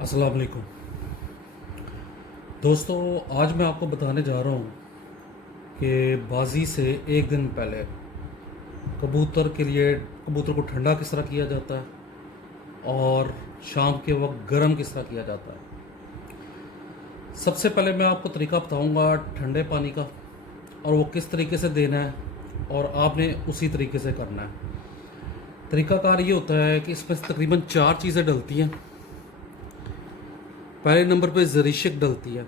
अस्सलाम वालेकुम दोस्तों। आज मैं आपको बताने जा रहा हूँ कि बाजी से एक दिन पहले कबूतर को ठंडा किस तरह किया जाता है और शाम के वक्त गर्म किस तरह किया जाता है। सबसे पहले मैं आपको तरीका बताऊँगा ठंडे पानी का, और वो किस तरीके से देना है और आपने उसी तरीके से करना है। तरीकाकार ये होता है कि इसमें तकरीबन 4 चीज़ें डलती हैं। पहले नंबर पे ज़रीशिक डलती है।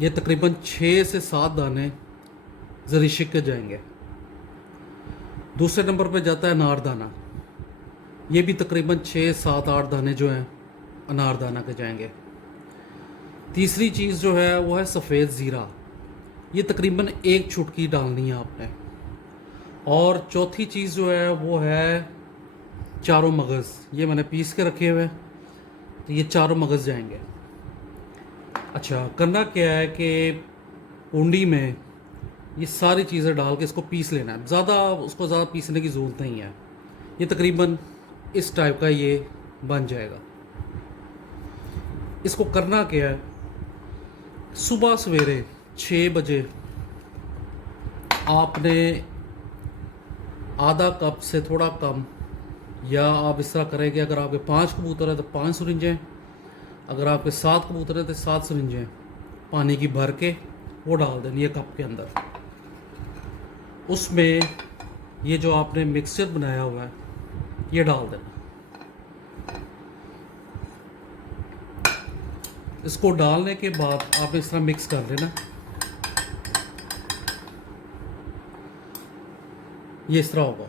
ये तकरीबन 6 से 7 दाने ज़रीशिक के जाएंगे। दूसरे नंबर पे जाता है अनारदाना। ये भी तकरीबन 6 7 8 दाने जो हैं अनारदाना के जाएंगे। तीसरी चीज़ जो है वो है सफ़ेद ज़ीरा। ये तकरीबन 1 चुटकी डालनी है आपने। और चौथी चीज़ जो है वो है चारों मगज़। ये मैंने पीस के रखे हुए हैं, तो ये चारों मगज़ जाएंगे। अच्छा, करना क्या है कि कुंडी में ये सारी चीज़ें डाल के इसको पीस लेना है। ज़्यादा पीसने की ज़रूरत नहीं है। ये तकरीबन इस टाइप का ये बन जाएगा। इसको करना क्या है, सुबह सवेरे 6 बजे आपने आधा कप से थोड़ा कम, या आप इस तरह करें कि अगर आपके 5 कबूतर हैं तो 5 सिरिंजें, अगर आपके 7 कबूतर हैं तो 7 सिरिंजें पानी की भर के वो डाल देनी है कप के अंदर। उसमें ये जो आपने मिक्सचर बनाया हुआ है ये डाल देना। इसको डालने के बाद आप इस तरह मिक्स कर लेना। ये इस तरह होगा।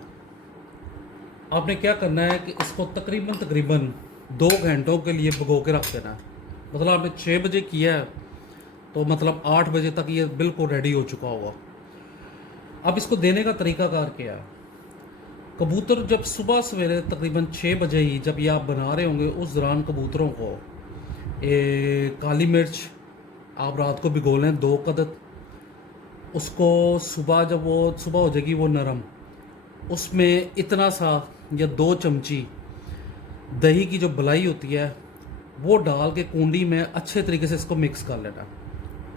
आपने क्या करना है कि इसको तकरीबन 2 घंटों के लिए भिगो के रख देना है। मतलब आपने 6 बजे किया है तो मतलब 8 बजे तक ये बिल्कुल रेडी हो चुका होगा। अब इसको देने का तरीकाकार क्या है, कबूतर जब सुबह सवेरे तकरीबन 6 बजे ही जब ये आप बना रहे होंगे, उस दौरान कबूतरों को काली मिर्च आप रात को भिगो लें 2 कदद। उसको सुबह जब वो सुबह हो जाएगी वो नरम, उसमें इतना सा या 2 चमची दही की जो बलाई होती है वो डाल के कुंडी में अच्छे तरीके से इसको मिक्स कर लेना।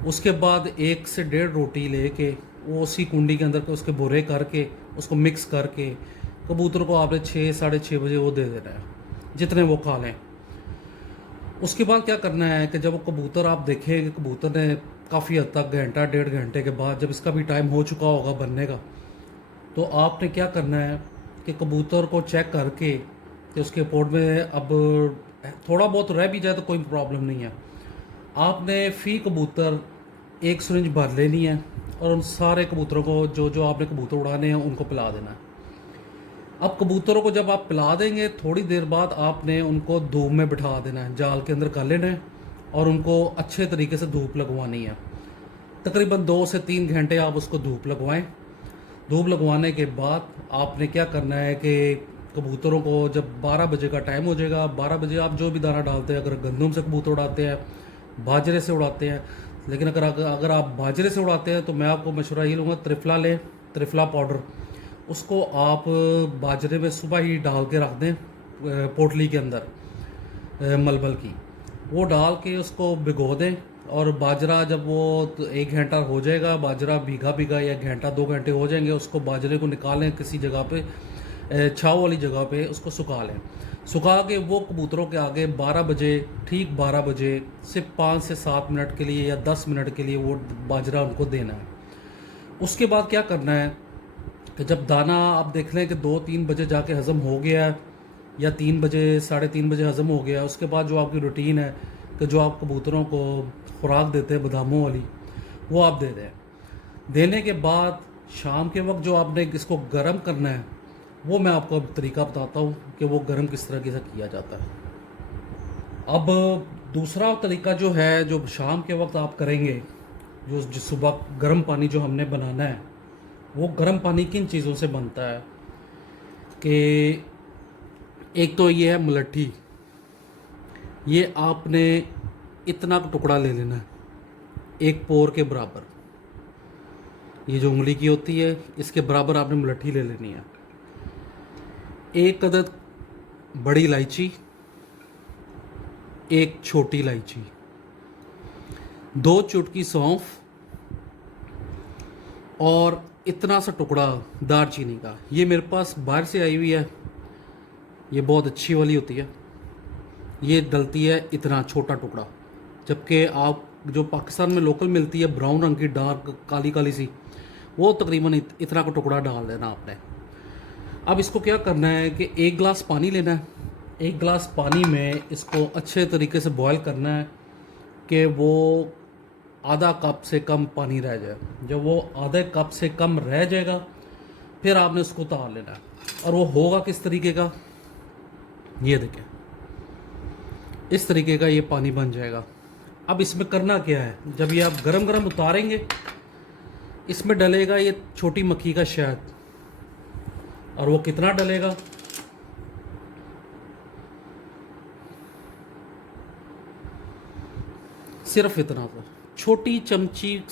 उसके बाद 1 से 1.5 रोटी लेके वो उसी कुंडी के अंदर के उसके बोरे करके उसको मिक्स करके कबूतर को आपने 6 साढ़े 6 बजे वो दे देना है, जितने वो खा लें। उसके बाद क्या करना है कि जब वो कबूतर आप देखें कि कबूतर ने काफ़ी हद तक घंटा 1.5 घंटे के बाद जब इसका भी टाइम हो चुका होगा बनने का, तो आपने क्या करना है कि कबूतर को चेक करके कि उसके पोट में अब थोड़ा बहुत रह भी जाए तो कोई प्रॉब्लम नहीं है। आपने फ़ी कबूतर 1 सिरिंज भर लेनी है और उन सारे कबूतरों को जो जो आपने कबूतर उड़ाने हैं उनको पिला देना है। अब कबूतरों को जब आप पिला देंगे थोड़ी देर बाद आपने उनको धूप में बिठा देना है, जाल के अंदर कर लेना है और उनको अच्छे तरीके से धूप लगवानी है। तकरीबन 2 से 3 घंटे आप उसको धूप लगवाएं। धूप लगवाने के बाद आपने क्या करना है कि कबूतरों को जब 12 बजे का टाइम हो जाएगा, 12 बजे आप जो भी दाना डालते हैं, अगर गंदम से कबूतर उड़ाते हैं, बाजरे से उड़ाते हैं, लेकिन अगर आप बाजरे से उड़ाते हैं तो मैं आपको मशवरा ये लूँगा, त्रिफला लें, त्रिफला पाउडर। उसको आप बाजरे में सुबह ही डाल के रख दें पोटली के अंदर मलमल की, वो डाल के उसको भिगो दें। और बाजरा जब वो 1 घंटा हो जाएगा, बाजरा भीगा भीगा, या घंटा 2 घंटे हो जाएंगे, उसको बाजरे को निकालें किसी जगह पे, छाँव वाली जगह पे उसको सुखा लें। सुखा के वो कबूतरों के आगे 12 बजे, ठीक 12 बजे सिर्फ 5 से 7 मिनट के लिए या 10 मिनट के लिए वो बाजरा उनको देना है। उसके बाद क्या करना है कि जब दाना आप देख लें कि 2-3 बजे जाके हज़म हो गया है, या 3 बजे 3:30 बजे हज़म हो गया, उसके बाद जो आपकी रूटीन है कि जो आप कबूतरों को खुराक देते हैं बादामों वाली, वो आप दे दें। देने के बाद शाम के वक्त जो आपने इसको गर्म करना है वो मैं आपको अब तरीका बताता हूँ कि वो गर्म किस तरीके से किया जाता है। अब दूसरा तरीका जो है, जो शाम के वक्त आप करेंगे, जो सुबह गर्म पानी जो हमने बनाना है, वो गर्म पानी किन चीज़ों से बनता है कि एक तो ये है मुलट्ठी। ये आपने इतना टुकड़ा ले लेना है, 1 पोर के बराबर। ये जो उंगली की होती है इसके बराबर आपने मुलट्ठी ले लेनी है। 1 अदद बड़ी इलायची, एक छोटी इलायची, 2 चुटकी सौंफ और इतना सा टुकड़ा दालचीनी का। ये मेरे पास बाहर से आई हुई है, ये बहुत अच्छी वाली होती है। ये डलती है इतना छोटा टुकड़ा, जबकि आप जो पाकिस्तान में लोकल मिलती है ब्राउन रंग की डार्क काली काली सी, वो तकरीबन इतना का टुकड़ा डाल देना आपने। अब इसको क्या करना है कि 1 गिलास पानी लेना है। 1 गिलास पानी में इसको अच्छे तरीके से बॉयल करना है कि वो आधा कप से कम पानी रह जाए। जब वो आधे कप से कम रह जाएगा फिर आपने उसको उतार लेना है। और वो होगा किस तरीके का, ये देखें, इस तरीके का ये पानी बन जाएगा। अब इसमें करना क्या है, जब ये आप गरम गरम उतारेंगे इसमें डलेगा ये छोटी मक्खी का शहद। और वो कितना डलेगा, सिर्फ इतना सा छोटी चमची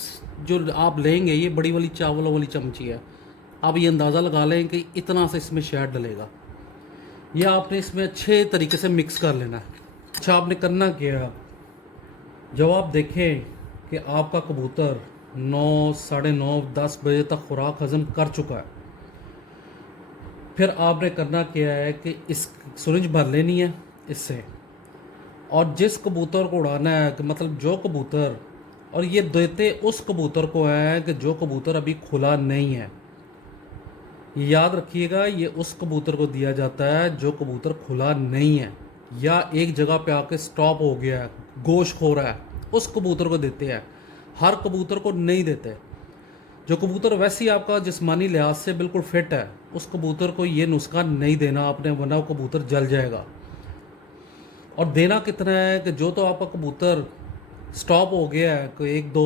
जो आप लेंगे, ये बड़ी वाली चावलों वाली चमची है, आप ये अंदाज़ा लगा लें कि इतना सा इसमें शहद डलेगा। यह आपने इसमें अच्छे तरीके से मिक्स कर लेना है। अच्छा, आपने करना क्या, जब आप देखें कि आपका कबूतर 9, साढ़े 9, 10 बजे तक खुराक हज़म कर चुका है, फिर आपने करना क्या है कि इस सुरंज भर लेनी है इससे। और जिस कबूतर को उड़ाना है कि मतलब जो कबूतर, और ये देते उस कबूतर को है कि जो कबूतर अभी खुला नहीं है। ये याद रखिएगा, ये उस कबूतर को दिया जाता है जो कबूतर खुला नहीं है या एक जगह पे आके स्टॉप हो गया है, गोश्त खो रहा है, उस कबूतर को देते हैं। हर कबूतर को नहीं देते। जो कबूतर वैसे ही आपका जिस्मानी लिहाज से बिल्कुल फिट है, उस कबूतर को ये नुस्खा नहीं देना आपने, वरना वो कबूतर जल जाएगा। और देना कितना है कि जो तो आपका कबूतर स्टॉप हो गया है कि 1, 2,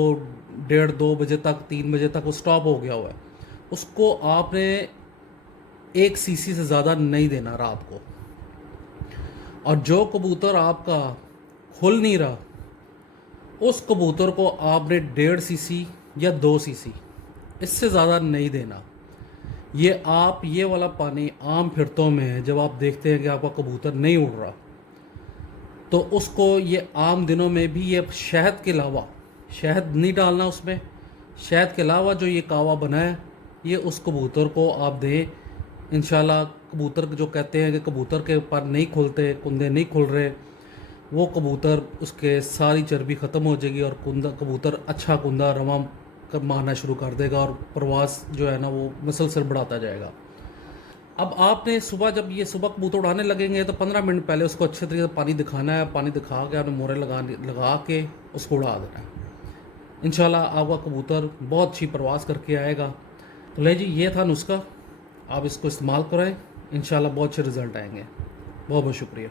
1:30, 2 बजे तक, 3 बजे तक वो स्टॉप हो गया हुआ है, उसको आपने 1 सीसी से ज़्यादा नहीं देना रात को। और जो कबूतर आपका खुल नहीं रहा, उस कबूतर को आपने 1.5 सीसी या 2 सीसी, इससे ज़्यादा नहीं देना। ये आप ये वाला पानी आम फिरतों में जब आप देखते हैं कि आपका कबूतर नहीं उड़ रहा, तो उसको ये आम दिनों में भी ये शहद के अलावा, शहद नहीं डालना उसमें, शहद के अलावा जो ये कावा बना है ये उस कबूतर को आप दें। इंशाल्लाह कबूतर जो कहते हैं कि कबूतर के पर नहीं खुलते, कुंदे नहीं खुल रहे, वो कबूतर उसके सारी चर्बी ख़त्म हो जाएगी और कबूतर अच्छा कुंदा रवा मारना शुरू कर देगा और प्रवास जो है ना वो मुसलसल बढ़ाता जाएगा। अब आपने सुबह, जब ये सुबह कबूतर उड़ाने लगेंगे तो 15 मिनट पहले उसको अच्छे तरीके से पानी दिखाना है। पानी दिखा के आपने मोरे लगा के उसको उड़ा देना है। इंशाल्लाह आपका कबूतर बहुत अच्छी प्रवास करके आएगा। तो ले जी, ये था नुस्खा, आप इसको इस्तेमाल करें, इंशाल्लाह बहुत अच्छे रिज़ल्ट आएंगे। बहुत बहुत शुक्रिया।